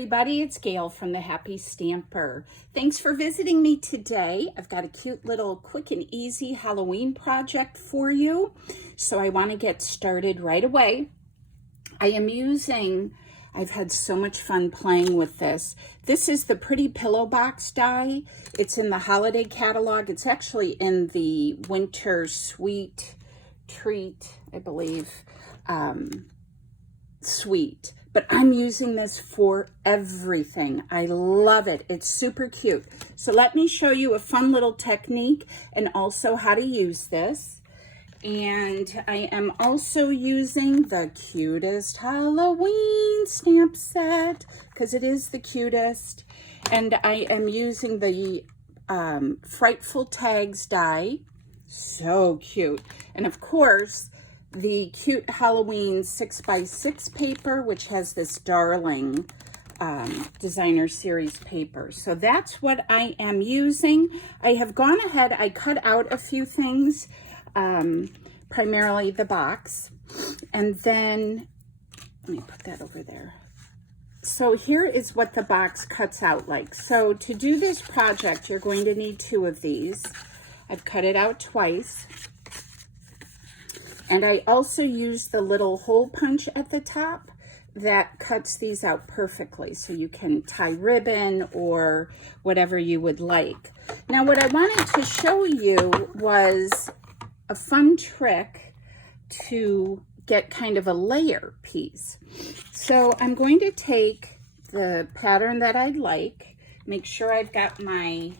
everybody, it's Gail from the Happy Stamper. Thanks for visiting me today. I've got a cute little quick and easy Halloween project for you. So I want to get started right away. I've had so much fun playing with this. This is the Pretty Pillow Box die. It's in the holiday catalog. It's actually in the Winter Sweet Treat, I believe, suite. But I'm using this for everything. I love it. It's super cute. So let me show you a fun little technique and also how to use this. And I am also using the cutest Halloween stamp set because it is the cutest. And I am using the Frightful Tags die. So cute. And of course, the cute Halloween 6x6 paper, which has this darling designer series paper. So that's what I am using. I have gone ahead, I cut out a few things, primarily the box, and then let me put that over there. So here is what the box cuts out like. So to do this project, you're going to need 2 of these. I've cut it out twice. And I also use the little hole punch at the top that cuts these out perfectly. So you can tie ribbon or whatever you would like. Now what I wanted to show you was a fun trick to get kind of a layer piece. So I'm going to take the pattern that I'd like, make sure I've got my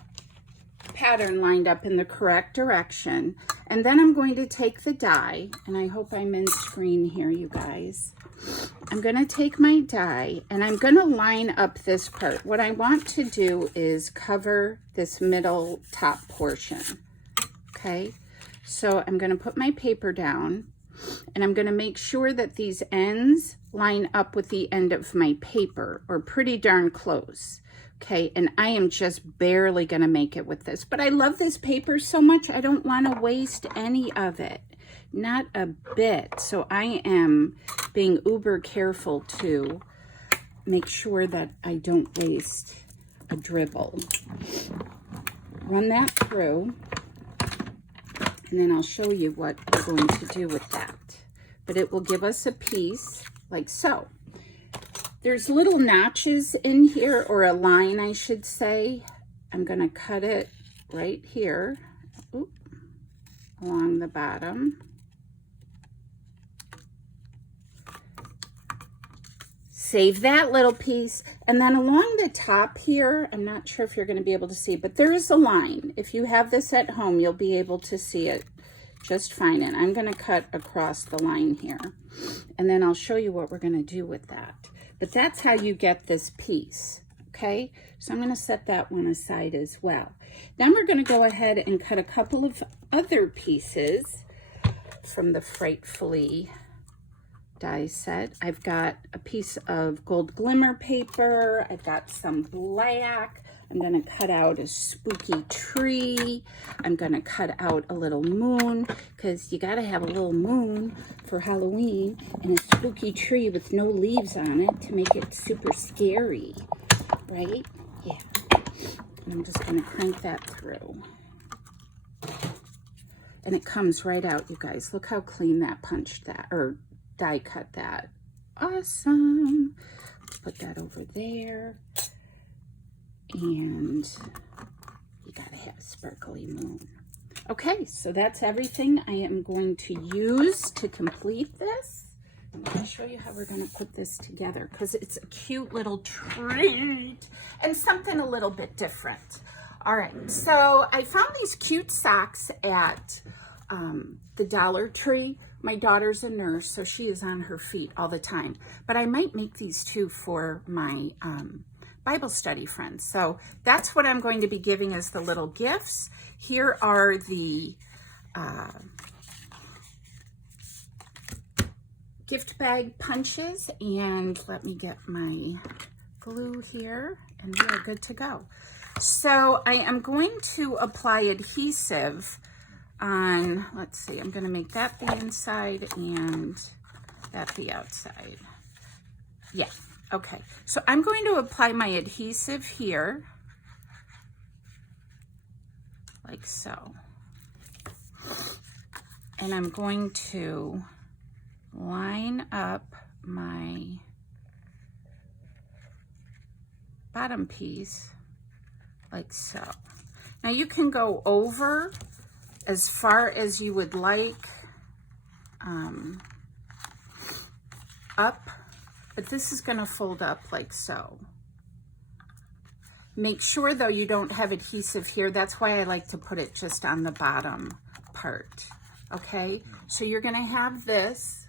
pattern lined up in the correct direction, and then I'm going to take the die, and I hope I'm in screen here, you guys. I'm going to take my die and I'm going to line up this part. What I want to do is cover this middle top portion. Okay, so I'm going to put my paper down and I'm going to make sure that these ends line up with the end of my paper, or pretty darn close. Okay, and I am just barely going to make it with this. But I love this paper so much, I don't want to waste any of it. Not a bit. So I am being uber careful to make sure that I don't waste a dribble. Run that through, and then I'll show you what we're going to do with that. But it will give us a piece like so. There's little notches in here, or a line, I should say. I'm going to cut it right here, along the bottom. Save that little piece. And then along the top here, I'm not sure if you're going to be able to see, but there is a line. If you have this at home, you'll be able to see it just fine. And I'm going to cut across the line here. And then I'll show you what we're going to do with that. But that's how you get this piece, okay? So I'm going to set that one aside as well. Then we're going to go ahead and cut a couple of other pieces from the Frightfully die set. I've got a piece of gold glimmer paper. I've got some black. I'm going to cut out a spooky tree. I'm going to cut out a little moon, because you got to have a little moon for Halloween, and a spooky tree with no leaves on it to make it super scary, right? Yeah. And I'm just going to crank that through. And it comes right out, you guys. Look how clean that punched that, or die cut that. Awesome. Let's put that over there. And you gotta have a sparkly moon. Okay, so that's everything I am going to use to complete this. I'm going to show you how we're going to put this together, because it's a cute little treat and something a little bit different. All right, so I found these cute socks at the Dollar Tree. My daughter's a nurse, so she is on her feet all the time. But I might make these too for my Bible study friends. So that's what I'm going to be giving as the little gifts. Here are the gift bag punches, and let me get my glue here, and we are good to go. So I am going to apply adhesive on, let's see, I'm going to make that the inside and that the outside. Yeah, Okay, so I'm going to apply my adhesive here, like so. And I'm going to line up my bottom piece like so. Now you can go over as far as you would like up, but this is going to fold up like so. Make sure though you don't have adhesive here. That's why I like to put it just on the bottom part. Okay, so you're going to have this.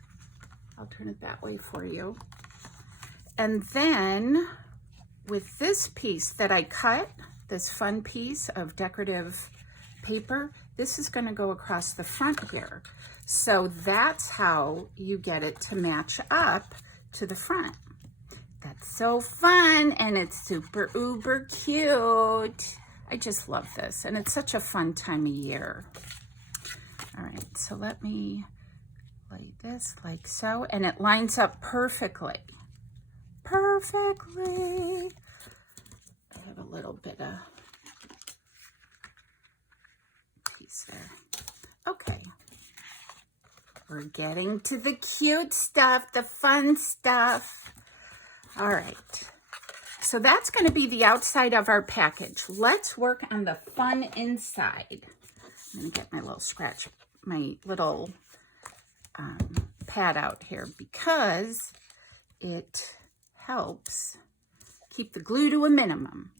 I'll turn it that way for you. And then with this piece that I cut, this fun piece of decorative paper, this is going to go across the front here. So that's how you get it to match up to the front. That's so fun, and it's super uber cute. I just love this, and it's such a fun time of year. All right, so let me lay this like so, and it lines up perfectly. Perfectly. I have a little bit of piece there. Okay. We're getting to the cute stuff, the fun stuff. All right. So that's going to be the outside of our package. Let's work on the fun inside. I'm going to get my little scratch, my little pad out here because it helps keep the glue to a minimum.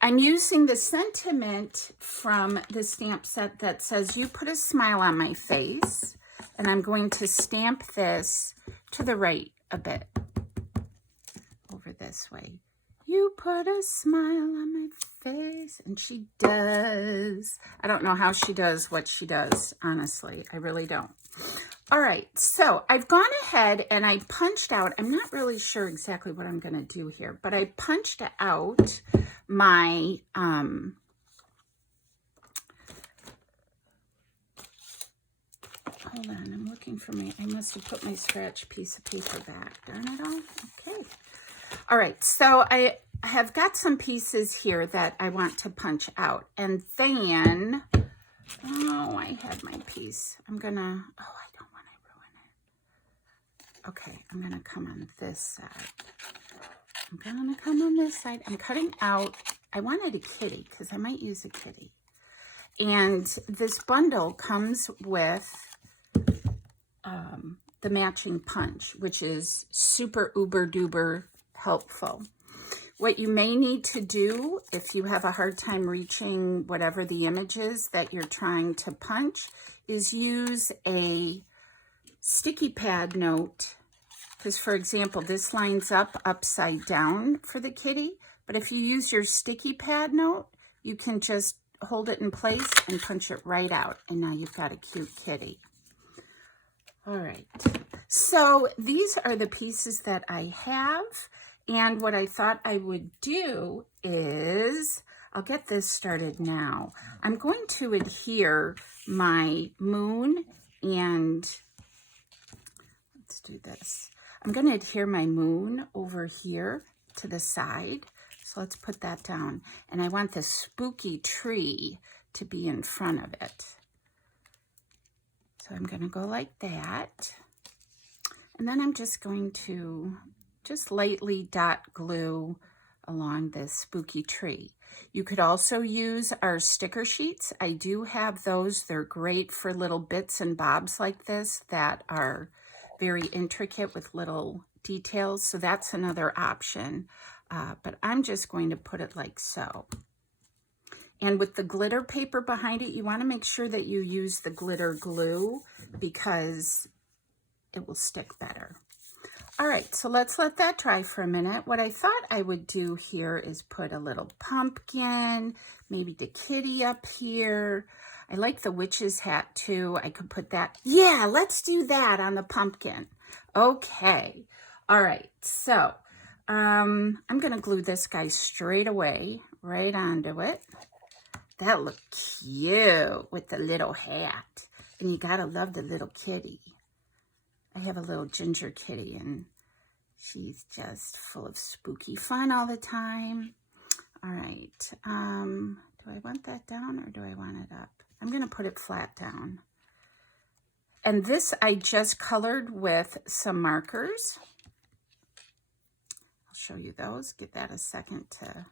I'm using the sentiment from the stamp set that says, "You put a smile on my face," and I'm going to stamp this to the right a bit, over this way. You put a smile on my face, and she does. I don't know how she does what she does, honestly. I really don't. All right, so I've gone ahead and I punched out, I'm not really sure exactly what I'm gonna do here, but I punched out my, hold on, I'm looking for I must have put my scratch piece of paper back. Darn it all, okay. All right, so I have got some pieces here that I want to punch out, and then, oh, I had my piece. I'm gonna, oh, I don't want to ruin it. Okay, I'm gonna come on this side. I'm gonna come on this side. I'm cutting out, I wanted a kitty because I might use a kitty. And this bundle comes with the matching punch, which is super uber duper helpful. What you may need to do if you have a hard time reaching whatever the image is that you're trying to punch is use a sticky pad note. Because, for example, this lines up upside down for the kitty. But if you use your sticky pad note, you can just hold it in place and punch it right out. And now you've got a cute kitty. All right. So these are the pieces that I have. And what I thought I would do is, I'll get this started now. I'm going to adhere my moon and, let's do this. I'm going to adhere my moon over here to the side. So let's put that down. And I want the spooky tree to be in front of it. So I'm going to go like that. And then I'm just going to just lightly dot glue along this spooky tree. You could also use our sticker sheets. I do have those. They're great for little bits and bobs like this that are very intricate with little details. So that's another option. But I'm just going to put it like so. And with the glitter paper behind it, you want to make sure that you use the glitter glue because it will stick better. All right, so let's let that dry for a minute. What I thought I would do here is put a little pumpkin, maybe the kitty up here. I like the witch's hat too. I could put that. Yeah, let's do that on the pumpkin. Okay. All right, so I'm going to glue this guy straight away, right onto it. That looks cute with the little hat. And you got to love the little kitty. I have a little ginger kitty, and She's just full of spooky fun all the time. All right. Do I want that down or do I want it up? I'm going to put it flat down. And this I just colored with some markers. I'll show you those. Give that a second to...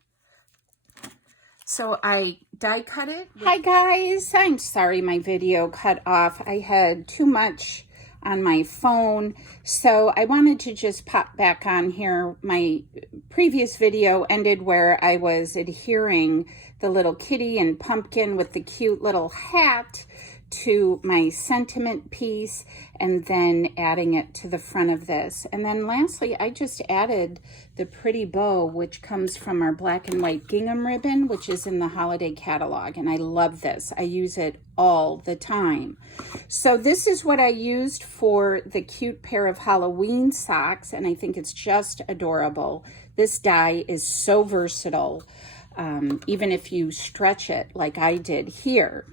So I die cut it. Hi guys, I'm sorry my video cut off. I had too much on my phone, so I wanted to just pop back on here. My previous video ended where I was adhering the little kitty and pumpkin with the cute little hat to my sentiment piece and then adding it to the front of this. And then lastly, I just added the pretty bow, which comes from our black and white gingham ribbon, which is in the holiday catalog. And I love this. I use it all the time. So this is what I used for the cute pair of Halloween socks. And I think it's just adorable. This die is so versatile. Even if you stretch it like I did here.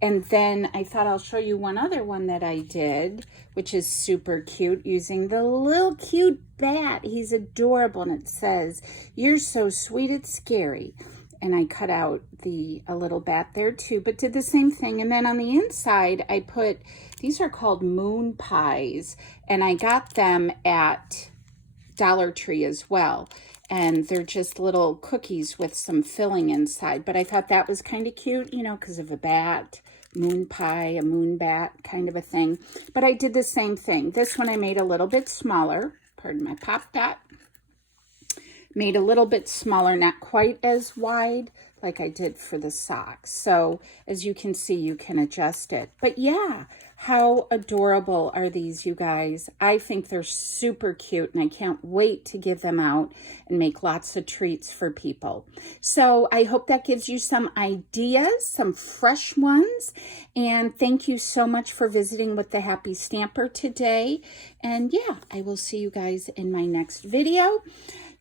And then I thought I'll show you one other one that I did, which is super cute, using the little cute bat. He's adorable, and it says, "You're so sweet, it's scary." And I cut out a little bat there too, but did the same thing. And then on the inside, I put, these are called moon pies, and I got them at Dollar Tree as well. And they're just little cookies with some filling inside. But I thought that was kind of cute, you know, because of a bat, moon pie, a moon bat kind of a thing. But I did the same thing. This one I made a little bit smaller. Pardon my pop dot. Made a little bit smaller, not quite as wide like I did for the socks. So as you can see, you can adjust it. But yeah, how adorable are these, you guys? I think they're super cute, and I can't wait to give them out and make lots of treats for people. So I hope that gives you some ideas, some fresh ones. And thank you so much for visiting with the Happy Stamper today. And yeah, I will see you guys in my next video.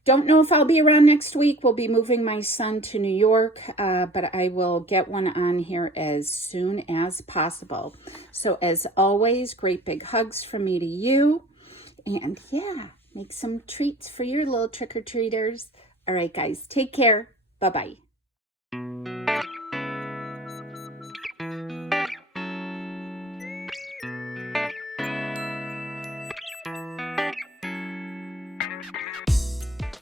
Don't know if I'll be around next week. We'll be moving my son to New York, but I will get one on here as soon as possible. So as always, great big hugs from me to you. And yeah, make some treats for your little trick-or-treaters. All right, guys, take care. Bye-bye.